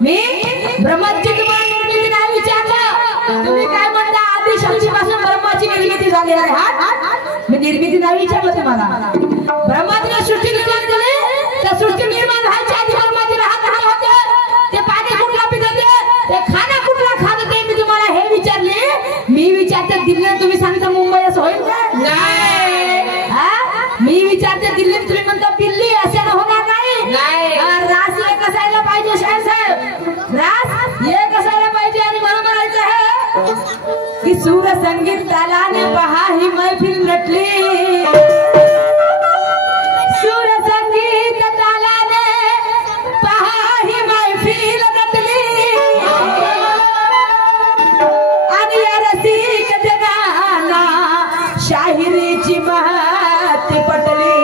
मी ब्रह्माची तुम्हाला निर्मिती नाही विचारलं, तुम्ही काय म्हणता आधी ब्रह्माची निर्मिती झाली आहे. हा मी निर्मिती नाही विचारलं तुम्हाला. ब्रह्माची सृष्टी निर्माण झाली, त्या सृष्टी निर्माण व्हायच्या आधी ब्रह्माची राहत होते, ते पाणी कुठला पित होते, ते खाना कुठला खात होते, मी तुम्हाला हे विचारले. मी विचारते दिल्लीला, तुम्ही सांगता मुंबई असं होईल का? मी विचारते दिल्ली, तुम्ही म्हणता दिल्ली, असे होणार नाही. रास एक असायला पाहिजे शाहीर साहेब, रास एक असायला पाहिजे. आणि मला म्हणायचं आहे की सूर संगीत तालाने पहा ही मैफिल नटली, सूर संगीत तालाने पहा ही मैफिल नटली, आणि रसिक जनाना शाहिरीची महती पटली.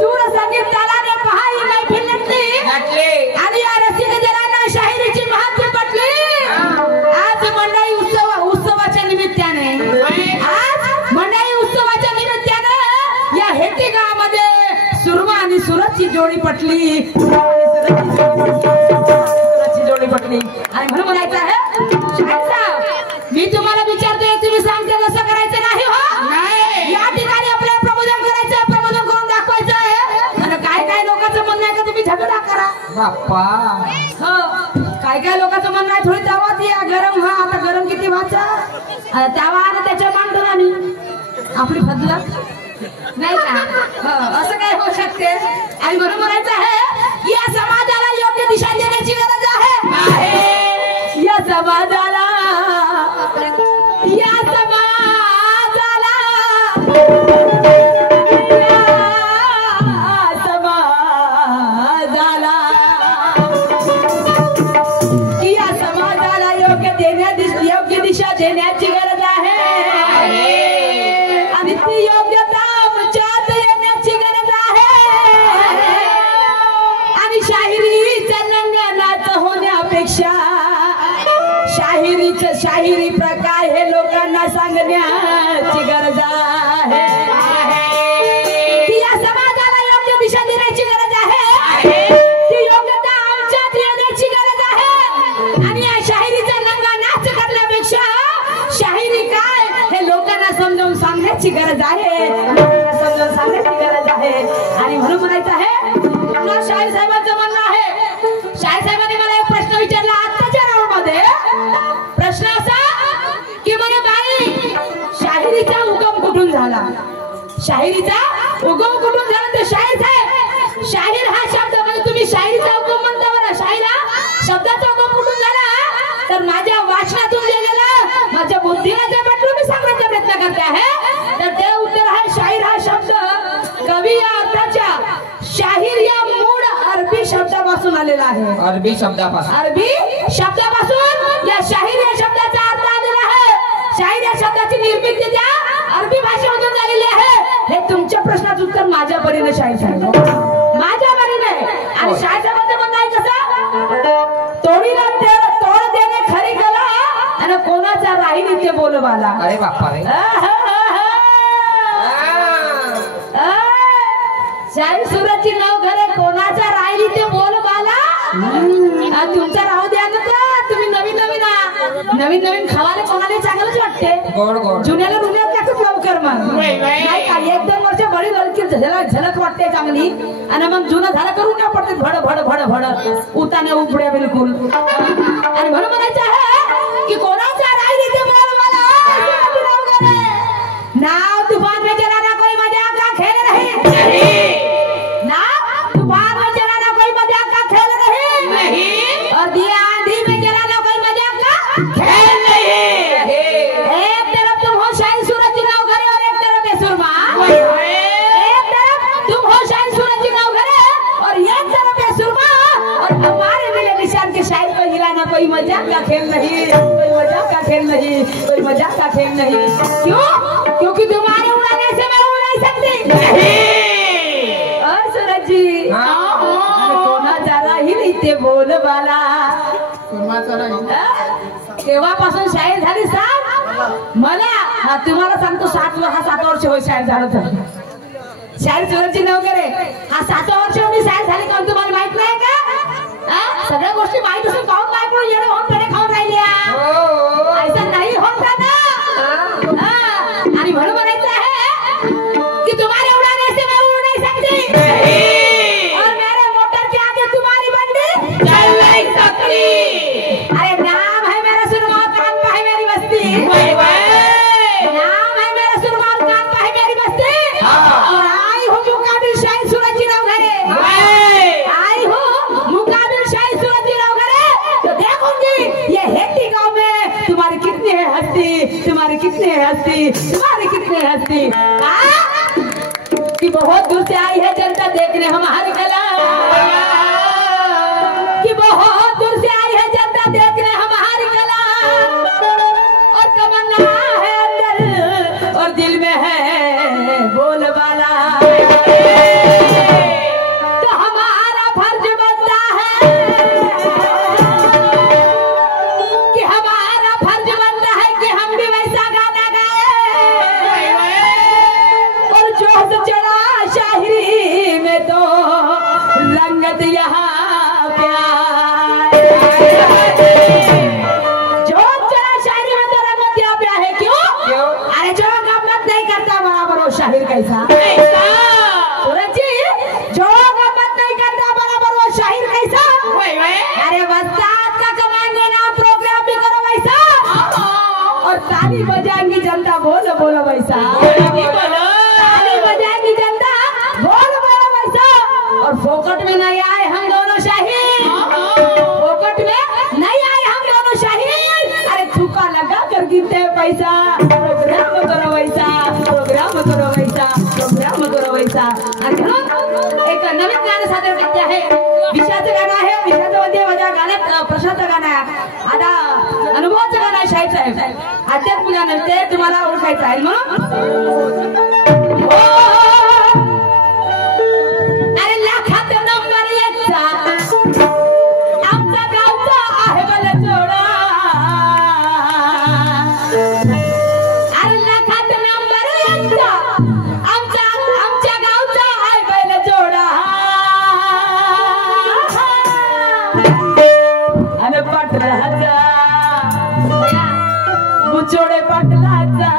सूर संगीत तालाने पहा ही मैफिल नटली, आणि रसिक जनाना शाहिरीची महती पटली. आज मंडई उत्सवाच्या निमित्ताने, आज मंडई उत्सवाच्या निमित्ताने या हेटी गावामध्ये सुरमा आणि सुरतची जोडी पटली, सुरतची जोडी पटली. आणि म्हणून म्हणायचं आहे मी तुम्हाला विचारतोय, तुम्ही सांगते तसं करायचं नाही. हो या ठिकाणी आपल्याला प्रबोधन करायचं, प्रबोधन करून दाखवायचं आहे. आणि काय काय लोकांचं म्हणणं आहे का तुम्ही झगडा करा बाप्पा. हो काय लोकांचं म्हणणं आहे थोडी तवा ती गरम. हा आता गरम किती व्हायचं तवा, आणि त्याच्या मांडून आणि आपली बदलत नाही का? असं काय होऊ शकते. आणि म्हणून म्हणायचं आहे या समाजाला योग्य दिशा देण्याची गरज आहे. या समाजाला, या समाजाला, या समाजाला, या समाजाला योग्य दिशा देण्याची गरज आहे. आणि ती योग्यता आमच्यात येण्याची गरज आहे. आणि शाहिरीच्या रंगनात होण्यापेक्षा शाहिरी प्रकार हे लोकांना सांगण्याची गरज आहे. या समाजाला योग्य दिशा देण्याची गरज आहे. ती योग्यता आमच्यात येण्याची गरज आहे. आणि या शाहिरीचा रंगा नाच करण्यापेक्षा शाहिरी काय हे लोकांना समजावून सांगण्याची गरज आहे, समजावून सांगण्याची गरज आहे. आणि म्हणून म्हणायचं आहे शाहीर साहेबांचं म्हणणं आहे. शाहीर साहेबांनी मला एक प्रश्न विचारला आत्ताच्या राऊंड मध्ये. प्रश्न असा की म्हणे बाई शाहिरीचा उगम कुठून झाला, शाहिरीचा उगम कुठून झाला. तर शाहीर साहेब, शाहीर हा शब्द म्हणजे तुम्ही शाहिरीचा उगम म्हणता बरं, शाहीर हा शब्दाचा उगम कुठून झाला. तर माझ्या वाचनातून गेलेला, माझ्या बुद्धीला जे भेटलं मी सांगण्याचा प्रयत्न करते आहे. तर ते उत्तर आहे शाहीर हा शब्द कवी या अर्थाच्या शाहीर या मूळ अरबी शब्दापासून आलेला आहे. अरबी शब्दापासून या शाहीर या शब्दाचा अर्थ आलेला आहे. शाहीर या शब्दाची निर्मिती त्या अरबी भाषेमधून झालेली आहे. हे तुमच्या प्रश्नाचं उत्तर माझ्या परीने शाहीर साहेब, माझ्या परीने. आणि शाहीर साहेबांचं म्हणणं आहे कसं, तोडीला तोड देणे खरी कला, आणि कोणाचा राहील ते बोलबाला. अरे बाप्पा रे, शाहीर सुरतची नवघरे कोणाचा राहिली ते बोलबाला. तुमचा राहू द्या ना, तुम्ही नवीन नवीन खावाले कोणाला चांगलंच वाटते. जुन्याला रुन्यात टाकत लवकर मग नाही का, 1-2 वर्ष बडी लडकी झलक वाटते चांगली. आणि मग जुनं झालं करून ना पडते भड भड भड भड उताने उपड्या बिलकुल. आणि म्हणून म्हणायचं आहे की कोणाचा राहिली ते बोलबाला. नाव तूफान में चलाना कोई मजाक का खेल नहीं, नाव तूफान में चलाना कोई मजाक का खेल नहीं, और दिया आंधी में चलाना कोई मजाक का खेल नहीं. एक तरफ तुम हो शाहीर सूरज की नवघरे और एक तरफ बेसुरमा. एक तरफ तुम हो शाहीर सूरज की नवघरे और एक तरफ बेसुरमा. और हमारे मिले निशान के शायर को हिलाना कोई मजाक का खेल नहीं, कोई मजाक का खेल नहीं, कोई मजाक का खेल नहीं. क्यों? क्योंकि तुम्हारे उड़ाने से मैं उड़ नहीं सकती. और सूरज जी कोणाचा राहील ते बोलबाला. तेव्हापासून शाहीर झाली सांग मला. तुम्हाला सांगतो 7 वर्ष होय शाहीर झालं. तर शाहीर सूरजची नवघरे हा 7 वर्ष मी शाहीर झाली का तुम्हाला माहित नाही का? सगळ्या गोष्टी माहित असून पाहून काय करून येणं होऊन कडे खाऊन राहिल्या. ऐसा नाही हो हस्ती, तुम्हारे कितने हस्ती, तुम्हारे कितने हस्ती। कि बहुत दूर से आई है जनता देखने हमारी कला, कि बहुत दूर से आई है जनता देखने हमारी कला, और तमन्ना है अंदर और दिल में है बोलबाला। तो हमारा फर्ज बनता है कि हमारा फर्ज बनता है कि हम भी वैसा गाना गाए, और जोश चढ़ा शायरी में तो रंगत यहाँ शाहिर कैसा सूरज जी, जो गम्मत नहीं करता बराबर वो शाहिर कैसा। अरे वस्ताद का कमाएंगे ना, प्रोग्राम भी करो वैसा, और ताली बजाएंगी जनता बोलो बोलो वैसा, ताली बजाएंगी जनता बोलो बोलो वैसा। और फोकट में नहीं आए हम दोनों शाहिर, फोकट में नहीं आए हम दोनों शाहिर। अरे थूका लगा कर गिरते पैसा, प्रोग्राम करो वैसा, प्रोग्राम करो वैसा, प्रोग्राम करो वैसा। आणि म्हणून एक नवीन गाणं सादर करते आहे, विषयाचं गाणं आहे, विषयाचं मध्ये माझ्या गाण्यात प्रश्नाचं गाणं आहे, आता अनुभवाचं गाणं आहे शाहीर साहेब, आध्यात्मिक गाणं ते तुम्हाला ओळखायचं आहे म्हणून। अरे लाखात नंबर एकचा आमचा गावचा आहे मला जोडा, मुचोडे पाटलाचा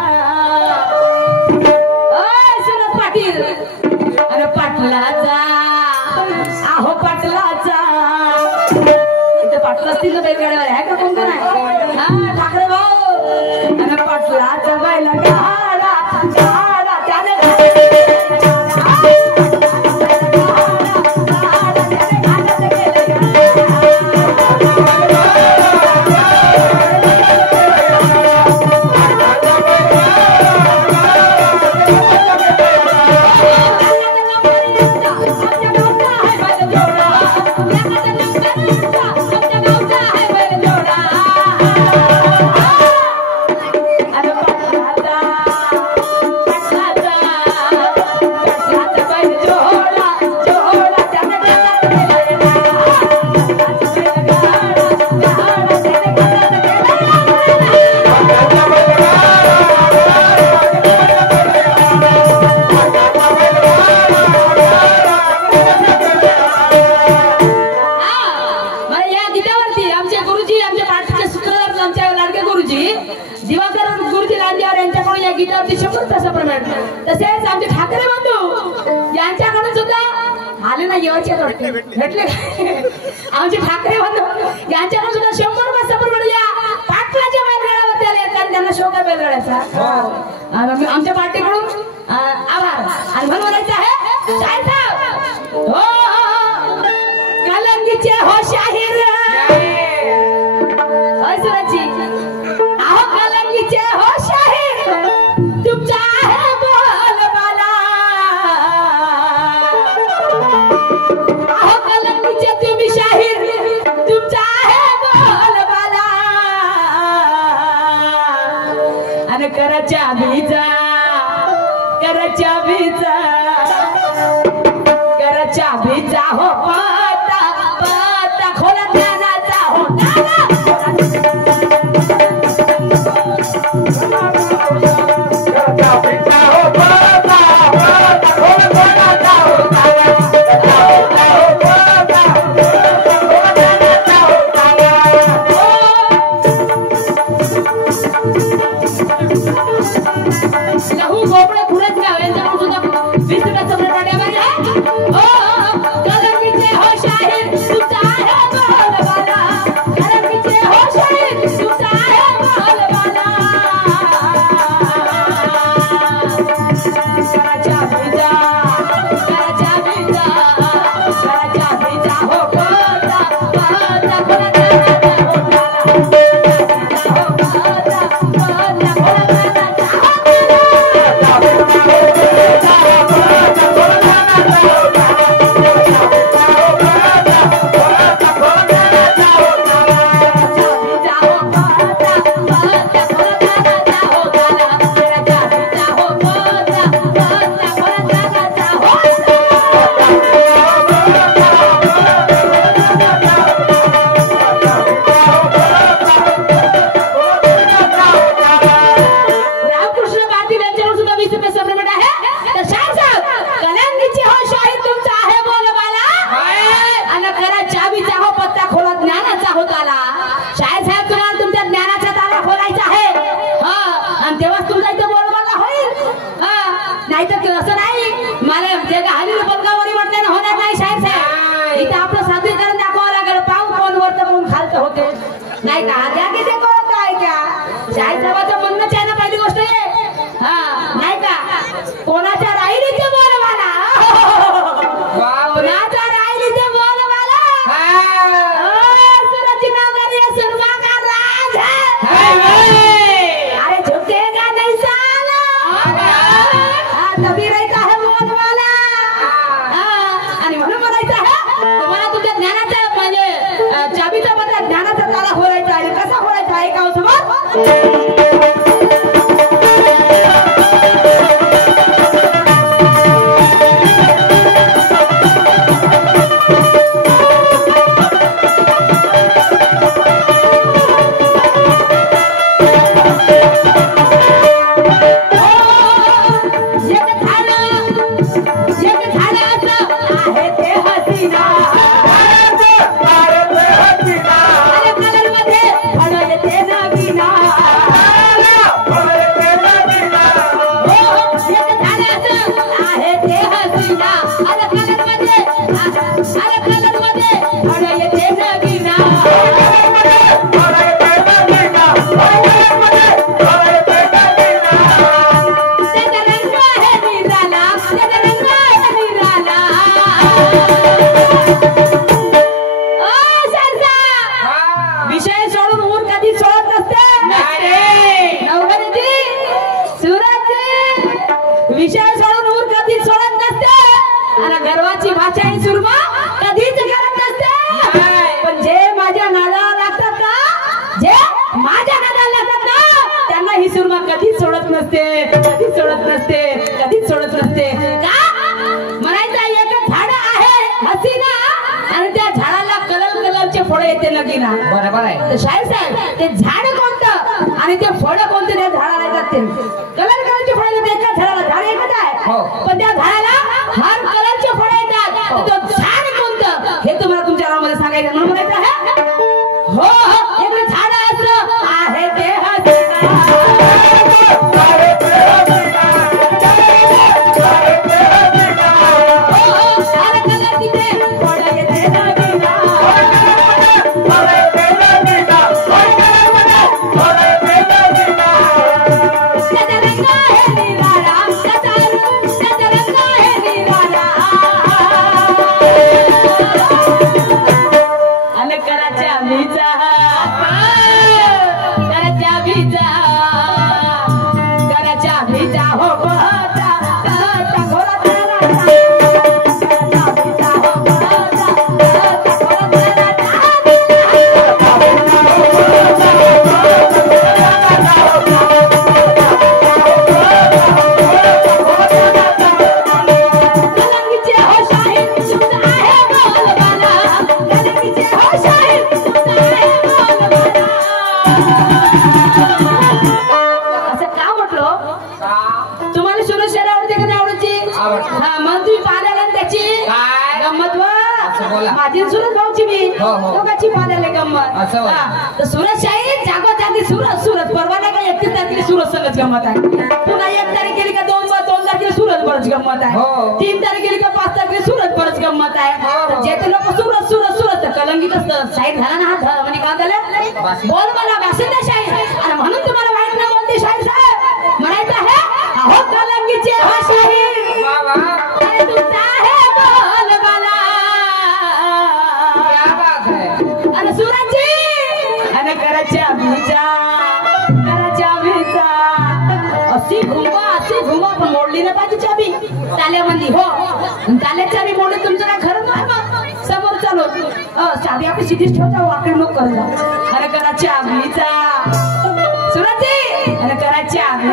सुरत पाटील, अरे पाटलाचा आहो पाटलाचा, इथे पाटला असतील ना बैलगाड्यावर आहे का, कोण कोण आहे, हा ठाकरे भाऊ, अरे पाटलाचा बैला गाडा गाडा त्याने तसेच आमचे ठाकरे बंधू यांच्याकडून सुद्धा आले ना येवाचे भेटले, आमचे ठाकरे बंधू यांच्याकडून सुद्धा 100 रुपये सपोर्ट या पाटलाच्या बैलगाड्यावरती आले, कारण त्यांना शौक आहे बैलगाड्याचा। आमच्या पार्टीकडून आभार। आणि म्हणून म्हणायचं आहे शाहीर साहेब, हो कलंगीचे हो शाहीर, सुरजी आहो कलंगीचे हो शाहीर, तुमचा आहे बोलबाला, आहो कलंगीचे तुम्ही शाहीर, तुमचा आहे बोलबाला, आणि कराच्या भीजा, कराच्या भीजा, कराच्या भीजा हो पता पता खोला ज्ञानाचा हो लहू गोपळे खुरच गाव यांच्याकडून सुद्धा 20 रुपये सपोर्ट वाट्यामध्ये कलंगीचे हो शाहीर, तुमचा आहे बोलबाला, कलंगीचे हो शाहीर, तुमचा आहे बोलबाला, कराच्या भीजा, कराच्या भीजा, कराच्या भीजा हो पता पता खोला ज्ञानाचा हो बरोबर आहे. शाहीर साहेब ते झाड कोणतं आणि ते फळ कोणते त्या झाडाला येतात ते कलर कलरचे फळ येतात एका झाडाला झाड एकच आहे पण त्या झाडाला हर कलरचे फळ येतात तर ते झाड कोणतं हे तुम्हाला तुमच्या नावामध्ये सांगायचं म्हणून म्हणायचं आहे हो हो एक झाड असं आहे ते सुरत शाहीर जागोजागी सुरत सुरत परवा नाही का 31 तारखेला सुरत सगळंच गंमत आहे पुन्हा 1 तारखेला का 2 तारखेला सुरत बरंच गंमत आहे 3 तारखेला का 5 तारखेला सुरत बरंच गंमत आहे जे ते लोक सुरत सुरत सुरत कलंगीत असतं शाहीर झाला ना हा म्हणजे काय झालं बोल मला बाशिंदा शाहीर आणि म्हणून तुम्हाला वाईट ना बोलते शाहीर साहेब म्हणायचं आहे अहो कलंगीचे हो शाहीर अरे तुमचा आहे बोल मला क्या बात है. आणि सुरतची आणि कराच्या अशी घुमा पण मोडली ना पाहिजे चाबी ताल्यामध्ये हो ताल्याची चाबी मोडली तुमचं काय खरं नाही मग समोर चालू चाबी आपली सिटीच ठेवता वाकड नको करत जा अरे कराच्या सुरतची आणि कराच्या हो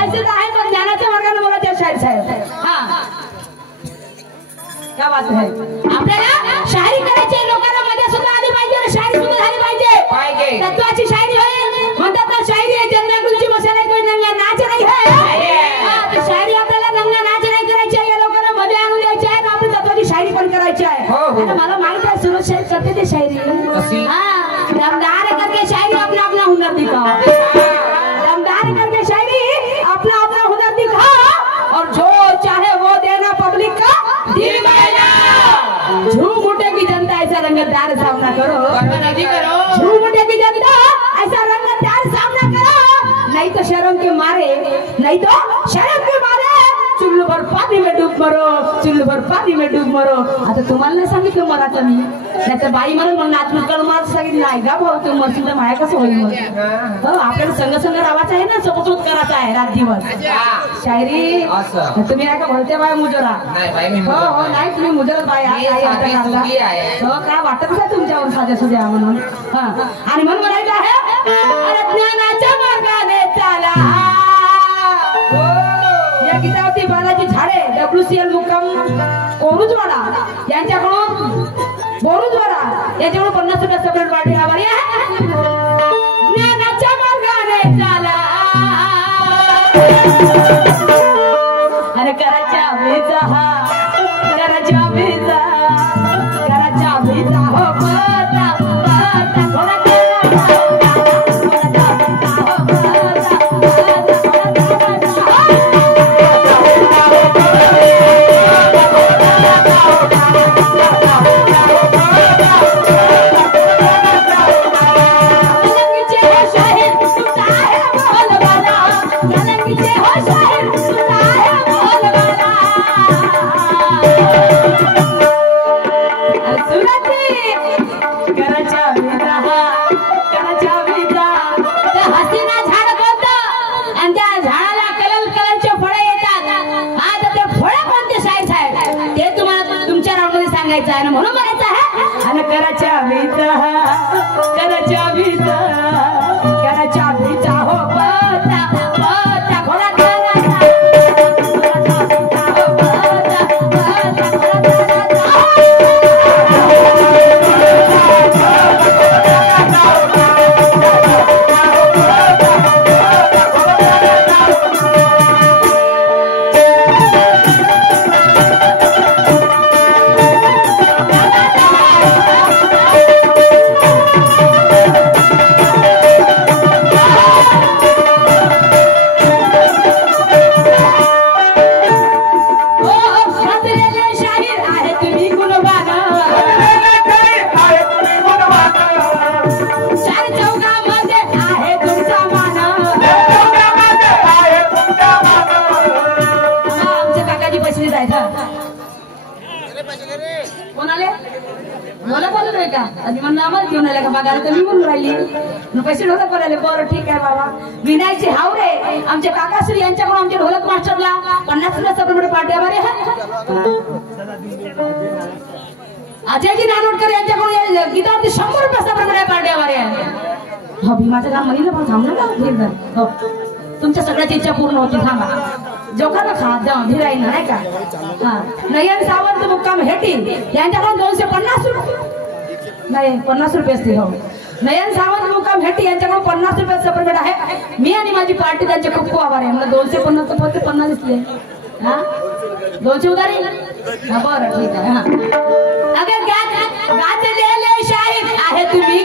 बोलायचं तर आहे पण ज्ञानाच्या मार्गाने बोला त्या शाहीर साहेब. हा क्या बात है. आपल्याला शायरी करायची लोकांना मजा सुद्धा आली पाहिजे, शायरी सुद्धा झाली पाहिजे. तत्वाची शायरी होईल म्हणतात ना, शायरी आहे जन्मकुलची मसाला कोई नंगा नाच नाही है. शायरी आपल्याला नंगा नाच नाही करायची आहे, या लोकांना मजा आणून द्यायची आहे, आपली तत्वाची शायरी पण करायची आहे. मला माहित आहे सुरज शाहीर करते ते शायरी. हाँ दमदार करके शायरी अपना अपना हुनर दिखाओ, दमदार करके शायरी अपना अपना हुनर दिखाओ और जो चाहे वो देना पब्लिक का दिल बहला. झूम उठे की जनता ऐसा रंगतदार सामना करो, झूम उठे की जनता ऐसा रंगतदार सामना करो, नहीं तो शर्म के मारे, नहीं तो शर्म के मारे चुल्लू भर पानी में डूब मरो, चुल्लू भर पानी में डूब मरो. आता तुम्हाला नाही सांगितलं मराठा मी, नाही तर बाई म्हणून मग नाचणूकर मला सांगितलं नाही का भाऊ तू मरशील तर माया कसं होईल मग. हो आपल्याला संघ संघ रावायचा आहे ना, सोबत करायचा आहे रात दिवस शायरी. तुम्ही नाही का बोलते बाय मुजरा. हो हो नाही तुम्ही मुजरा बाय हो काय वाटत नाही तुमच्यावर साध्या सुद्या म्हणून. हा आणि म्हणून म्हणायचं आहे ज्ञानाच्या मार्गाने चाला. या गीतावरती बालाजी झाडे WCL मुक्काम कोरुजवाडा यांच्याकडून बोरुजवाडा यांच्याकडून 50 रुपये सेपरेट पार्टी आभारी आहे. ज्ञानाच्या मार्गाने चाला अरे कराच्या भेजा कराच्या भेजा कराच्या भेजा हो पता पता थोडा म्हणून म्हणायचं आहे आणि कराच्या भीजा कराच्या भीजा कराच्या भीजा हो पता पता घोडा पैसे ढोलक करायला. बरं ठीक आहे बाबा. विनायकचे हावरे आमचे काकाश्री यांच्याकडून आमच्या ढोलक मास्टरला 50 रुपये सेपरेट पार्टी आभारी आहे. अजयजी नानोडकर यांच्याकडून गीतावरती 100 रुपये सेपरेट पार्टी आभारी आहे. हो भीमाचं काम म्हणलं पण थांबलं का. हो तुमच्या सगळ्याची इच्छा पूर्ण होती. थांबा जोखाना खा जाऊ भिराईना नाही का. हा नयन सावंत मुक्काम हेटी यांच्याकडून 250 रुपये नाही 50 रुपये असतील. हो नयन सावंत मुक्काम हेटी यांच्याकडून 50 रुपये सेपरेट आहे. मी आणि माझी पार्टी त्यांचे खूप खूप आभार आहे. मला 250 तर फक्त 50 दिसले. हा 200 उधारी. हा बरं ठीक आहे. हा अगर गाजलेले शाहीर आहे तुम्ही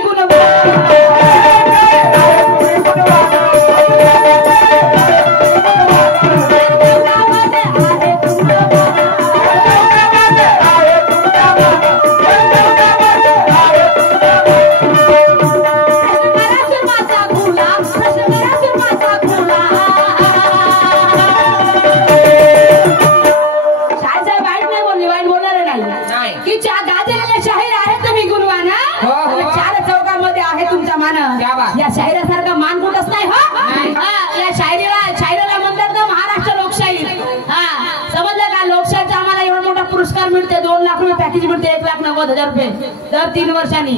जातीची मिळते 1,90,000 रुपये दर 3 वर्षांनी.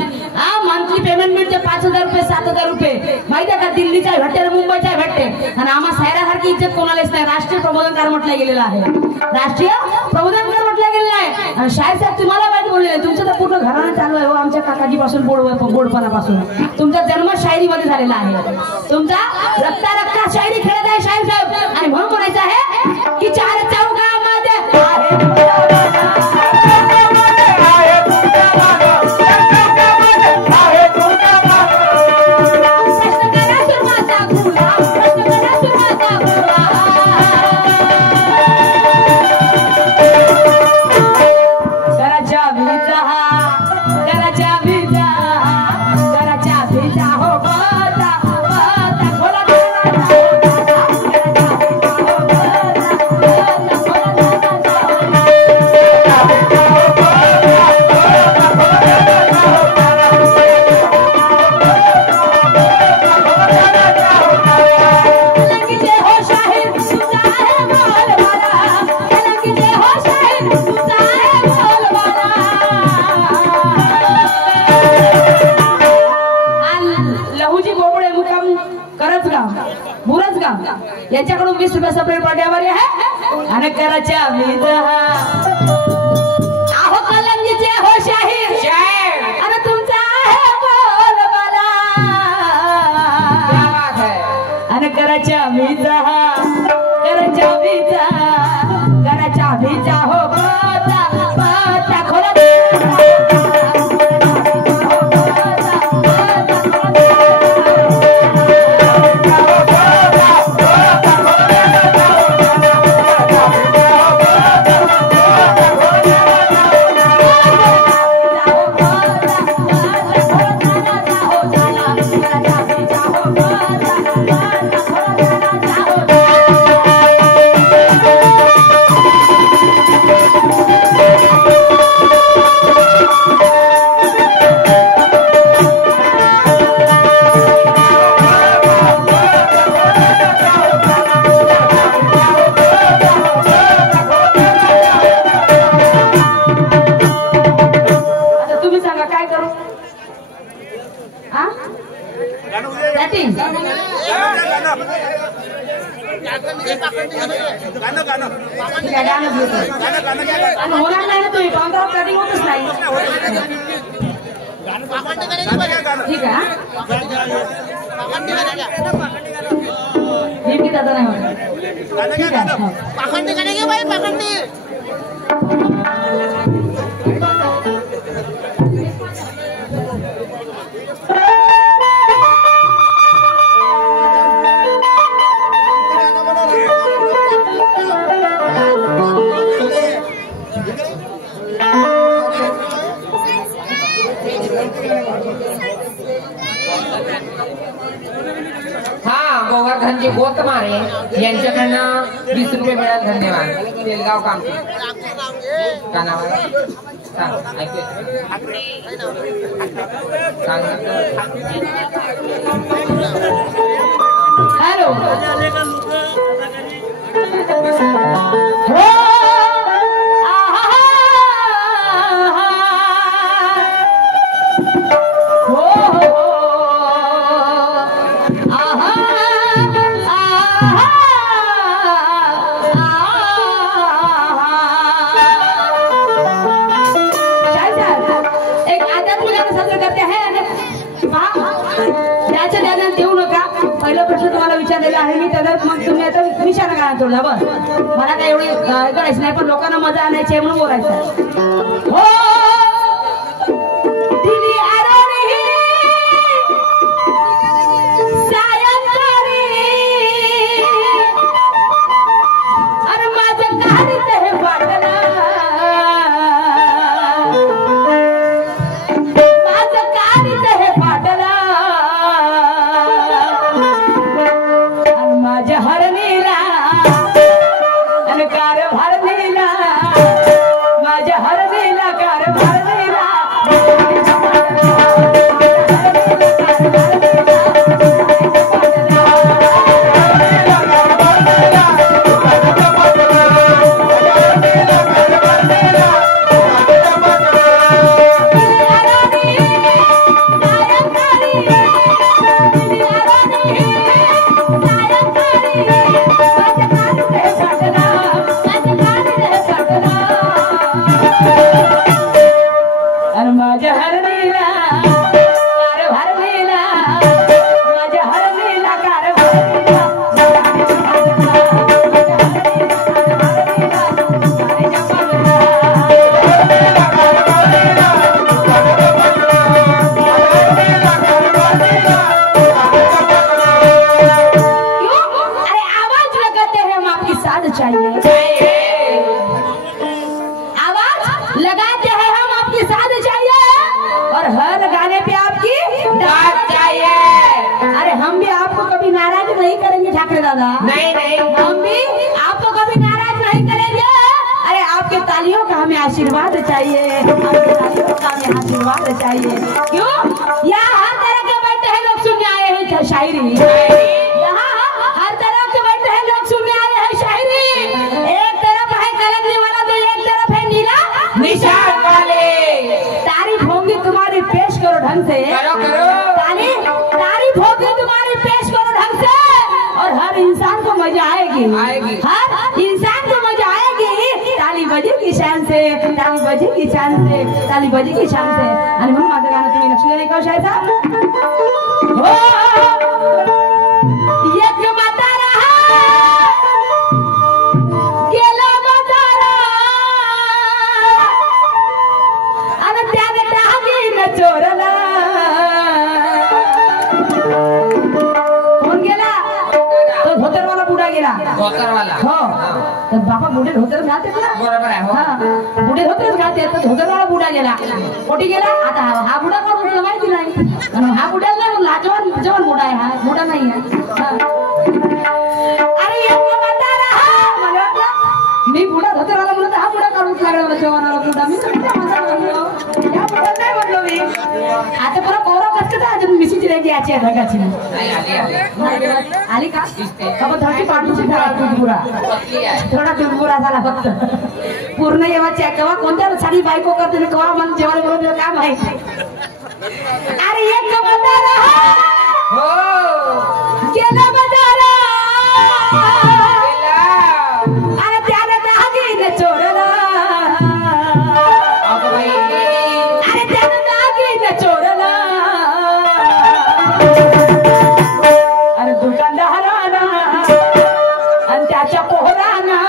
मंथली पेमेंट मिळते 5,000 रुपये 7,000 रुपये. माहिती आहे का, दिल्लीच्या भेटते मुंबईच्या भेटते. आणि आम्हा सायरासारखी इज्जत कोणालाच नाही. राष्ट्रीय प्रबोधनकार म्हटलं गेलेलं आहे. राष्ट्रीय प्रबोधनकार म्हटलं गेलेलं आहे. आणि शाहीर साहेब तुम्हाला माहिती बोलले तुमचं तर पूर्ण घराणं चालू आहे हो. आमच्या काकाजी पासून गोडपणापासून तुमचा जन्म शायरीमध्ये झालेला आहे. तुमचा रक्ता रक्ता शायरी खेळत आहे शाहीर साहेब. आणि म्हणून म्हणायचं आहे की 4 चौघामध्ये यांच्याकडून 20 रुपये सप्रेट पाट्यावर आहे. आणि कराच्या आहो कलंगीचे हो शाहीर आणि तुमचा आहे बोलबाला. आणि कराच्या मीचा कराच्या भीजा हो पाता पाता खोला होणार नाही ना तुम्ही पाऊंडर कटिंग होतच नाही. ठीक आहे मी दादा नाही म्हणत. ठीक आहे गोवर्धनजी गोतमारे यांच्याकडनं 20 रुपये मिळाले. धन्यवाद. तेलगाव काम हॅलो विचारलेला आहे मी त्याला. मग तुम्ही आता विचार करा थोडा. बस मला काय एवढी करायची नाही पण लोकांना मजा आणायची आहे म्हणून बोलायचं. हो अरे माझं गाडीत हे वाटलं माझं गाडीत हे वाटलं माझ्या हरणीला आणि कार भरणीला माझ्या हरणीला कार आशीर्वाद चाहिए। आवाज लगाते हैं हम आपकी साथ चाहिए और हर गाने पे आपकी दाद चाहिए। अरे हम भी आपको कभी नाराज नहीं करेंगे ठाकरे दादा। नहीं नहीं, हम भी आपको कभी नाराज नहीं करेंगे। अरे आपके तालियों का हमें आशीर्वाद चाहिए, आपके तालियों का हमें आशीर्वाद चाहिए। क्यों? यहाँ हर तरह के बैठे हैं लोग सुनने आए हैं शायरी। यहाँ हर तरह के बैठे हैं लोग सुनने आए हैं शायरी। एक तरफ है कलंजी वाला तो एक तरफ है नीला निशान वाले। तारीफ होंगी तुम्हारी, पेश करो ढंग से। करो करो, तारीफ होगी तुम्हारी, पेश करो ढंग से। और हर इंसान को मजा आएगी, हर इंसान को मजा आएगी। ताली बजेगी शान से, ताली बजेगी शान से, ताली बजेगी शान से। आणि म्हणून माझं गाणं तुम्ही लक्ष नाही का शाळेचा हो। एक म्हातारा गेला म्हातारा आणि त्याने दागिनं चोरला। कोण गेला? तो धोतरवाला बुडा गेला। धोतरवाला हो, तर बाबा बुडे धोतर घालते ना। बरोबर आहे हो। हा, बुडे धोतरच घालते, तर धोतरवाला बुडा गेला। कोटी गेला? आता हा बुडा कोण तुला माहिती नाही, आणि हा बुडा नाही, हा जवान बुडा आहे, हा बुडा नाही आहे। हा. अरे एक म्हातारा मला वाटलं मी बुडा धोतरवाला म्हणून हा बुडा काढून लागला जवानाला बुडा। मी म्हटलं माझा म्हणलो या बुडा नाही म्हणलो मी। आता पुरा कोरा कसं का अजून मिशीची रेगी याची आहे ढगाची नाही, आली आली का? आपण थोडी पाठवूची पुरा थोडा दुर्बुरा झाला फक्त। पूर्ण येवाची केव्हा कोणत्या साडी बायको करते केव्हा मला जेवण बनवलं काय माहिती। अरे एक म्हातारा हो गेला म्हातारा गेला। अरे त्याने दागिनं चोरला। अगं बाई, अरे त्याने दागिनं चोरला। अरे दुकानदाराना आणि त्याच्या पोराना,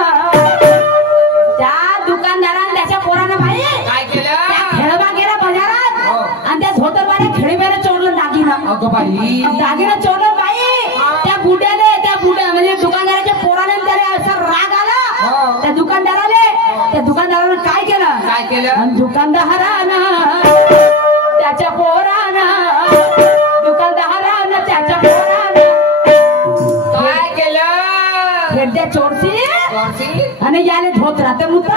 त्या दुकानदारानं त्याच्या पोरानं बाई काय केलं? खेळबा गेला बाजारात हो. आणि त्या धोतरबाने खेळीबाने चोरलं दागिनं। अगं बाई, दागिनं चोरलं बाई। त्या बुड्या म्हणजे दुकानदाराच्या पोराने त्याला असा राग आला हो. त्या दुकानदारानं काय केलं? काय केलं? आणि दुकानदारानं त्याच्या पोरानं, दुकानदारानं त्याच्या पोरानं काय केलं? खेळत्या चोरसी चोरसी? आणि याने धोतरा ते मुद्दा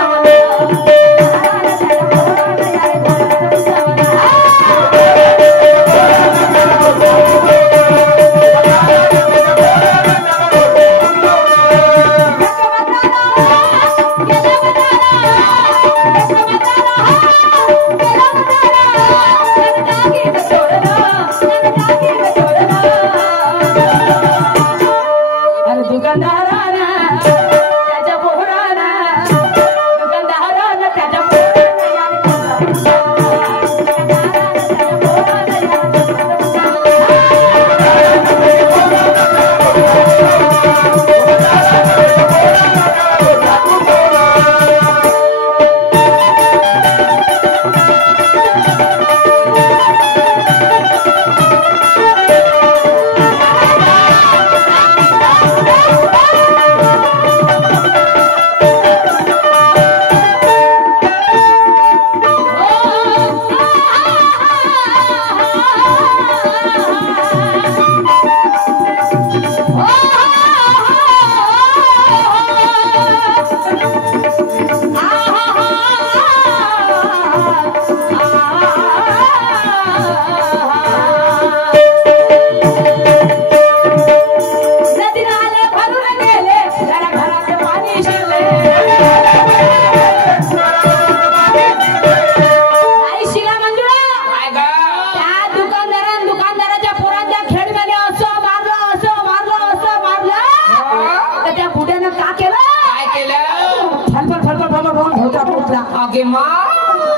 आगे मार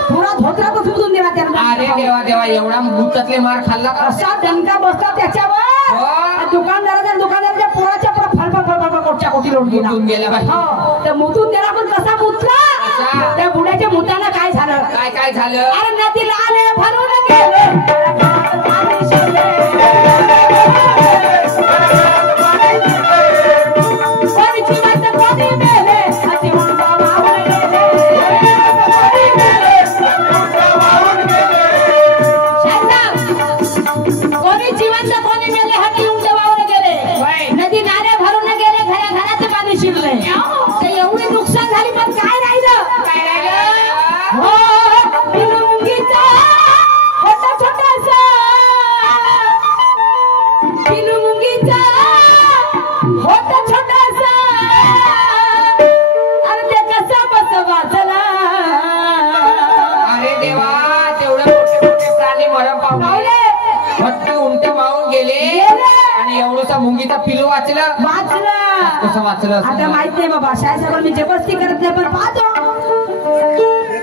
पुरा धोत्रा तो सुटून दिला त्यांना. अरे देवा देवा एवढा बुटातले मार खाल्ला का असा दणका बसला त्याच्यावर. हो. दुकानदाराच्या पोराच्या फळफळ कोटच्या कोटी लोट गेला. मुतून गेला बाई. हो त्या मुतून त्याला पण कसा मुतला कसा? त्या बुड्याच्या मुताला काय झालं काय काय झालं अरे नदीला आले भरून गेले कोणीची वाट कोणी ते एवढी नुकसान झाली पण काय राहिलं काय राहिलं? हो पिलू मुंगीचा होता छोटासा पिलू मुंगीचा होता छोटासा आणि ते कसं बस वाचला अरे देवा, तेवढे मोठे मोठे प्राणी मरण पावले, फक्त उंट वाहून गेले आणि एवढसा मुंगीचा पिलू वाचलं. कसं वाचलं आता माहित नाही बाबा, शाळेसमोर मी जबरदस्ती करत नाही पण पाहतो.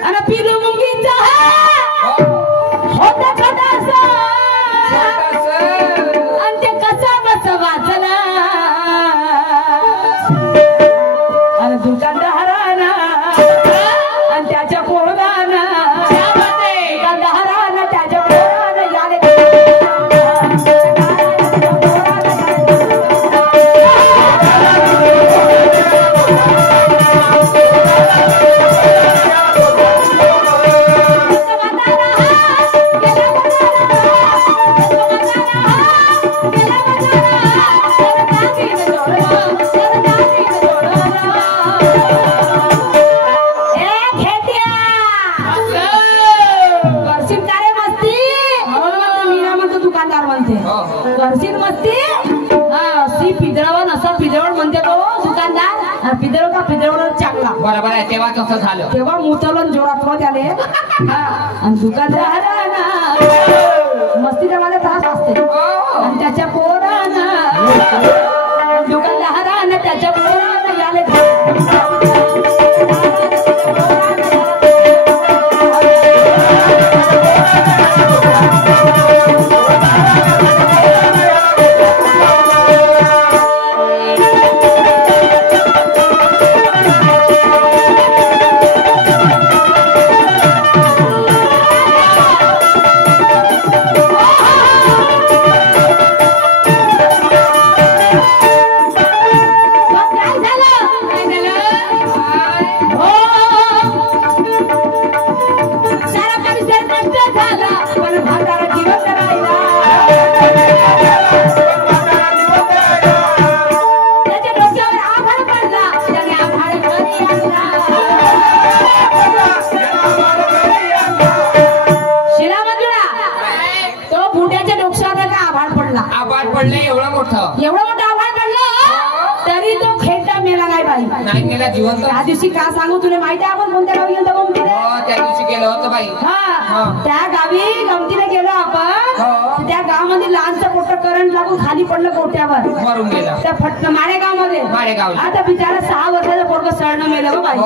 आणि पिलू मुंगीचा होता छोटासा आणि ते कसा बस वाचला आणि दुकानदाराना आणि त्याच्या पोराना दुकानदाराना त्याच्या पोराना याले करशील मस्ती सी पिदळवण असं पिदळवण म्हणते तो दुकानदार पिदळ का पिदळवण चांगला बरोबर आहे. तेव्हा कसं झालं, तेव्हा मुतवलं जोरात हो त्याने आणि दुकानदार मस्तीचा मला त्रास असते आणि त्याच्या पोरानं दुकानदारानं त्याच्या पोरानं याले एवढं मोठं आव्हान पडलं तरी तो खेळता मेला नाही बाई. नाही मेला जिवंत. त्या दिवशी का सांगू तुला माहिती आहे आपण कोणत्या गावी गेलो गमतीला? त्या दिवशी गेलो होतं बाई. त्या गावी गमतीला गेलो आपण. त्या गावामध्ये लहानचं मोठं करंट लागून खाली पडलं गोट्यावर मरून गेला. त्या फटणं माळेगाव मध्ये आता बिचारा 6 वर्षाचं पोरगं सळणं मेलं बाई.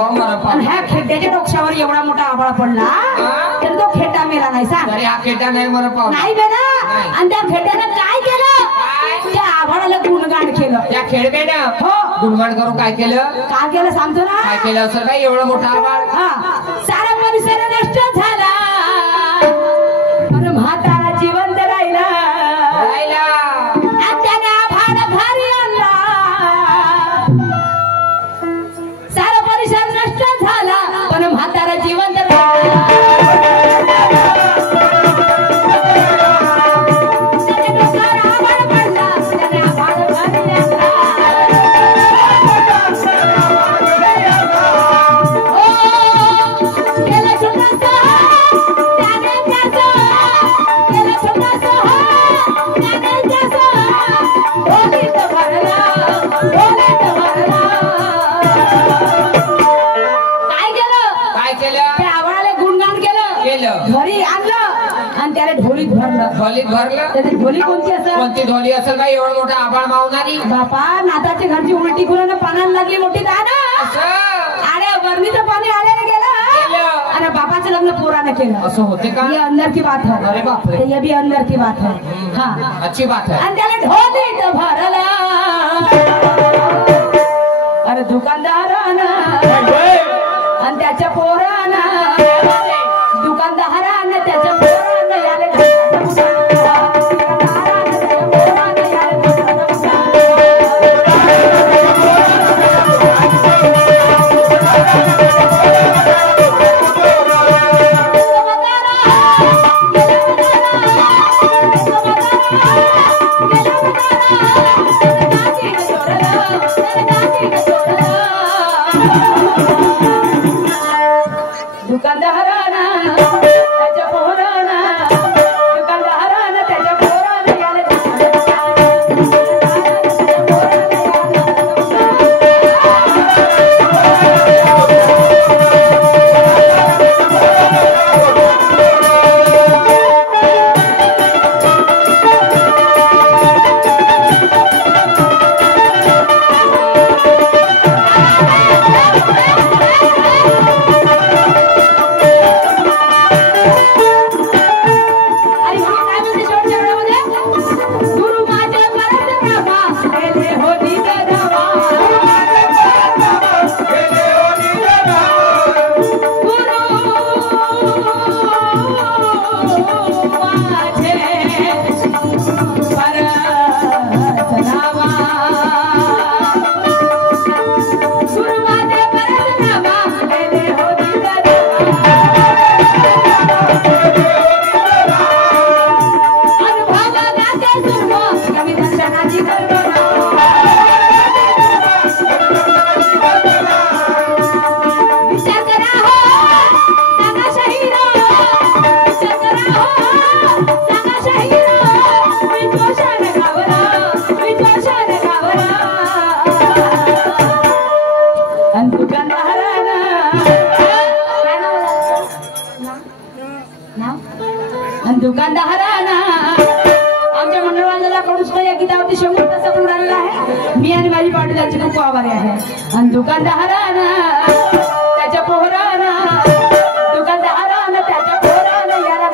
आणि ह्या खेड्याच्या डोक्यावर एवढा मोठा आभाळ पडला तरी तो खेड्डा मेला नाही. सांग हा खेड्डा नाही मरण पावला नाही बेना. आणि त्या खेड्यानं काय केलं, त्या आभाळाला गुणगान केलं. त्या खेळब्यानं गुणगान करून काय केलं सांगतो ना. काय केलं असं काय एवढं मोठं आभाळ. सारा परिसर नष्ट झाला पण म्हातारा जिवंत राहिला. त्याने आभाळ भारी आणला. सारा परिसर नष्ट झाला पण म्हातारा जिवंत राहिला. घरी आणलं आणि त्याला ढोलीत भरलं. त्याची ढोली कोणती असेल? कोणती ढोली असेल काय एवढं मोठं आभाळ मावणारी? बापा नाताची घरची उलटी करून पाण्याला लागली मोठी दाना. अरे वर्णीचं पाणी आल्याला गेलं आणि बापाचं लग्न पोरानं केलं. असं होते का? ये अंदर की बात है. अरे बापरे, ये भी अंदर की बात है. हाँ अच्छी बात है. आणि त्याला ढोलीत भरला. अरे दुकानदारानं आणि त्याच्या पोरानं दुकानदारानं त्याच्या पोरानं याले दुकानदाराना त्याच्या पोराना दुकानदाराना त्याच्या पोराना याला दुकानदाराना आमच्या मंडळाला कडून सुद्धा या गीतावरती 100 तास आपण उडालेला आहे. मी आणि माझी पाटील यांची खूप आभारी आहे. आणि दुकानदाराना त्याच्या पोराना दुकानदाराना त्याच्या पोराना याला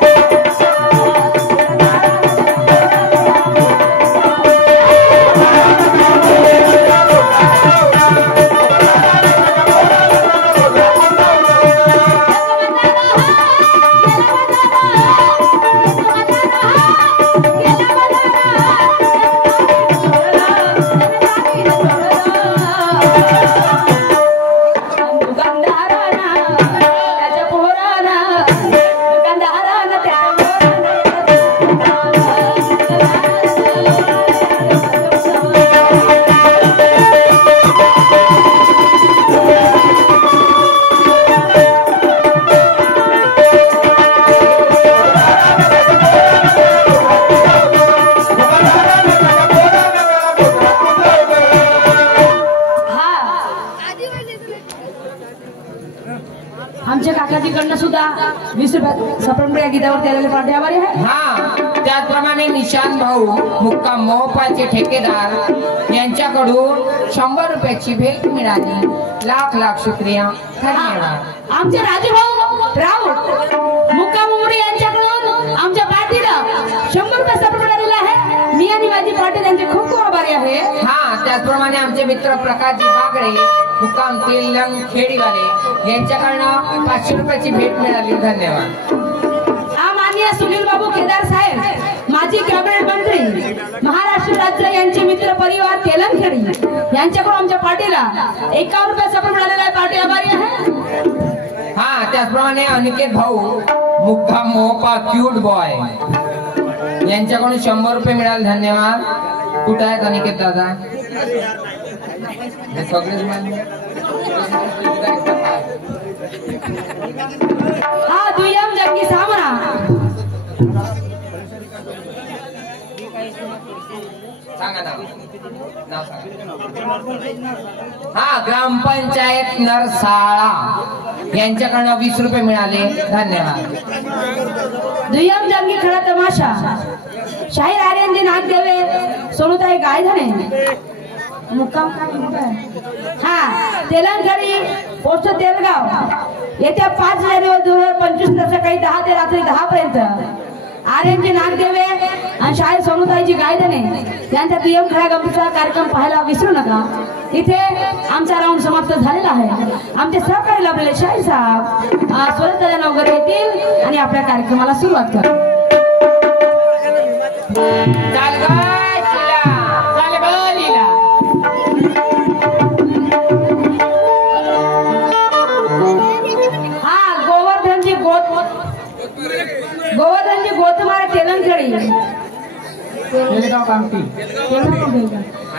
आमच्या काकाजीकडनं सुद्धा 20 रुपयात सप्रेमकडे या गीतावरती आलेले पाठी आभारी आहे. हा त्याचप्रमाणे निशांत भाऊ मुक्काम मोहपाचे ठेकेदार यांच्याकडून 100 रुपयाची भेट मिळाली. लाख लाख शुक्रिया, धन्यवाद. आमचे राजूभाऊ राऊत मुक्काम उमरी यांच्याकडून आमच्या पार्टीला 100 रुपये सप्रेम आलेला आहे. मी आणि माझी पार्टी त्यांचे खूप खूप आभारी आहे. हा त्याचप्रमाणे आमचे मित्र प्रकाशजी बागडे मुक्काम तेलंग खेडीवाले यांच्याकडनं 500 रुपयाची भेट मिळाली. धन्यवाद. माननीय सुनील बाबू केदार साहेब माजी कॅबिनेट मंत्री महाराष्ट्र राज्य यांचे मित्र परिवार तेलंगखेडी यांच्याकडून आमच्या पार्टीला 51 रुपये सप्रेम मिळालेला आहे. पार्टी आभारी आहे. हा त्याचप्रमाणे अनिकेत भाऊ मुक्काम मोहपा क्यूट बॉय यांच्याकडून 100 रुपये मिळाले. धन्यवाद. कुठे आहेत अनिकेत दादा? हा दुय्यम जंगी सामना सांगा नाव हा ग्रामपंचायत नरसाळा यांच्याकडनं 20 रुपये मिळाले. धन्यवाद. दुय्यम जंगी खडा तमाशा शाहीर आर्यनजी नागदेवे सोनुताई गायधणे मुक्काम हा तेलंगखेडी पोस्ट तेलगाव येत्या 5 जानेवारी 2025 सकाळी 10 ते रात्री 10 पर्यंत आर्यनजी नागदेवे आणि शाहीर सोनुताईजी गायधने यांच्या दुय्यम खडा गमतीचा कार्यक्रम पाहायला विसरू नका. इथे आमचा राऊंड समाप्त झालेला आहे. आमचे सहकारी लाभलेले शाहीर साहेब स्वतः वगैरे येतील आणि आपल्या कार्यक्रमाला सुरुवात करा. गोवर्धनजी गोतमारे तेलंगखेडी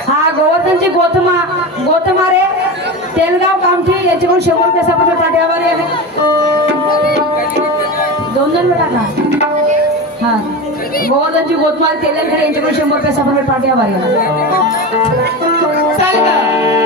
हा गोवर्धनजी गोतमारे तेलगाव कामठी याच्याकडून 100 रुपये सपोर्ट पाठ्यावर आहे. 2 टाका. हा गोवर्धनजी गोतमाल तेलंगणे यांच्याकडून 100 रुपये सपोर्ट पाठ्यावर आहे. चल ग